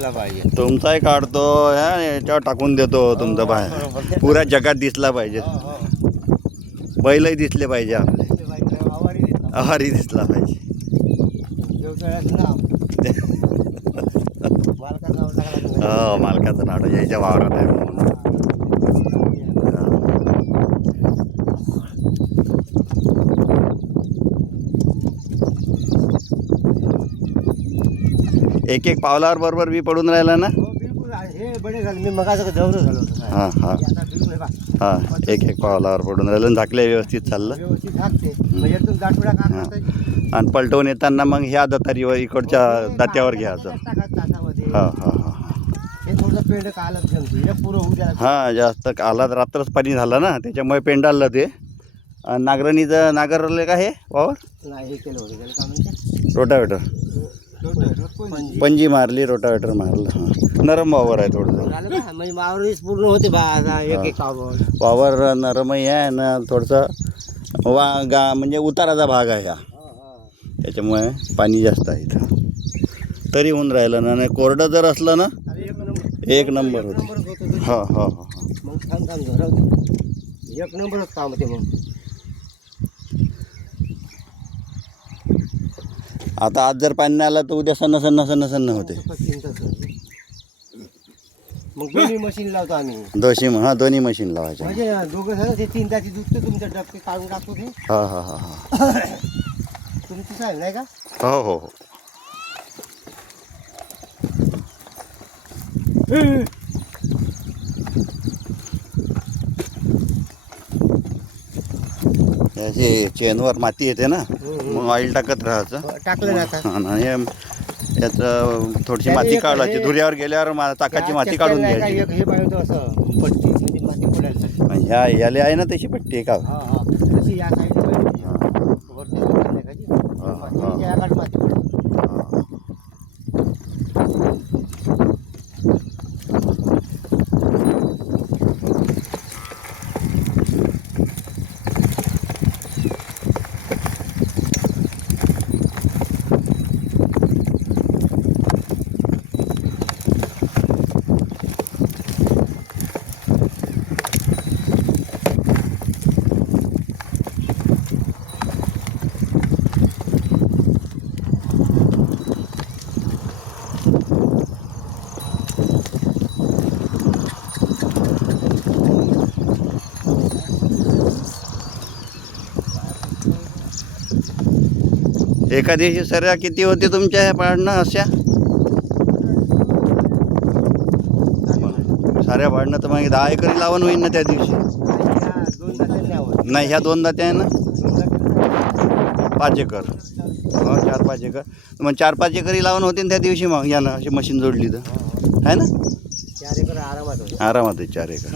निघला पाहिजे. तुमचाही काढतो याच्यावर टाकून देतो तुमचा बाहेर पुऱ्या जगात दिसला पाहिजे. बैलही दिसले पाहिजे आपले आहारी दिसला पाहिजे. हो मालकाचं नाव यायच्या वावरात आहे म्हणून. एक एक पावलावर बरोबर बी पडून राहिला ना. बिलकुल हे बडे झाले. मी मगाचं जवळ झालो होतो. हां हां हां एक एक पावलावर पडून राहिलं. झाकले व्यवस्थित चाललं. व्यवस्थित झाकते म्हणजे एकदम दाटुड्या काढतात आणि पलटवून येताना मग ह्या दतारीवर इकडच्या दात्यावर घ्यायचं. तासामध्ये. हां हां हां हे थोडं पेंड कालच जमते. हे पुरं होऊ द्या. हां जास्त आला रात्रच पाणी झालं ना त्याच्यामुळे पेंडाळलं ते. आणि नागरणीचं नागरले का हे वावर नाही हे केलं होतं त्याला काय म्हणते रोटावेटर पंजी मारली रोटावेटर मारलं. हां नरम वावर आहे थोडंसं. झालं का म्हणजे वावरच पूर्ण होते बा आता एक एक वावर. वावर नरमही आहे ना थोडंसं म्हणजे उताराचा भाग आहे हा. त्याच्यामुळे पाणी जास्त आहे इथं. तरी होऊन राहिलं ना. नाही कोरडं जर असलं ना एक नंबर होते. हां हां हां मग थांब थांब जरा एक नंबरच काम होते. मग आता आज जर पाणी नाही आलं तर उद्या सन्न सन्न सन्न सन्न होते. मग दोन्ही मशीन लावतो आम्ही. दोन्ही मशीन लावायचे. म्हणजे दोघं झालं ते 3 ताची दूध तर तुमच्या डबके काढून टाकतो ते. हां हां हां हां तुम्ही तिथं आहे नाही का. हो हो हो याची चेनवर माती येते ना मग ऑइल टाकत राहायचं. टाकलं ना आता. हां हे याचं थोडीशी माती काढायची. धुऱ्यावर गेल्यावर चाकाची माती काढून घ्यायची. हे पाहिजे असं पट्टी म्हणजे माती पडायला. ह्या याले आहे ना तशी पट्टी का. हां हां तशी या साईडला पाहिजे. वरती टाकायची. या काढ माती पडेल. एका दिवशी सर्या किती होते तुमच्या ह्या पाडणं अशा साऱ्या पाडणं तर मग 10 एकरी लावण होईल ना त्या दिवशी. नाही ह्या 2 दात्या आहे ना 5 एकर. हो 4-5 एकर मग 4-5 एकरी लावण होती ना त्या दिवशी. मग यानं अशी मशीन जोडली तर आहे ना 4 एकर आरामात आरामात 4 एकर.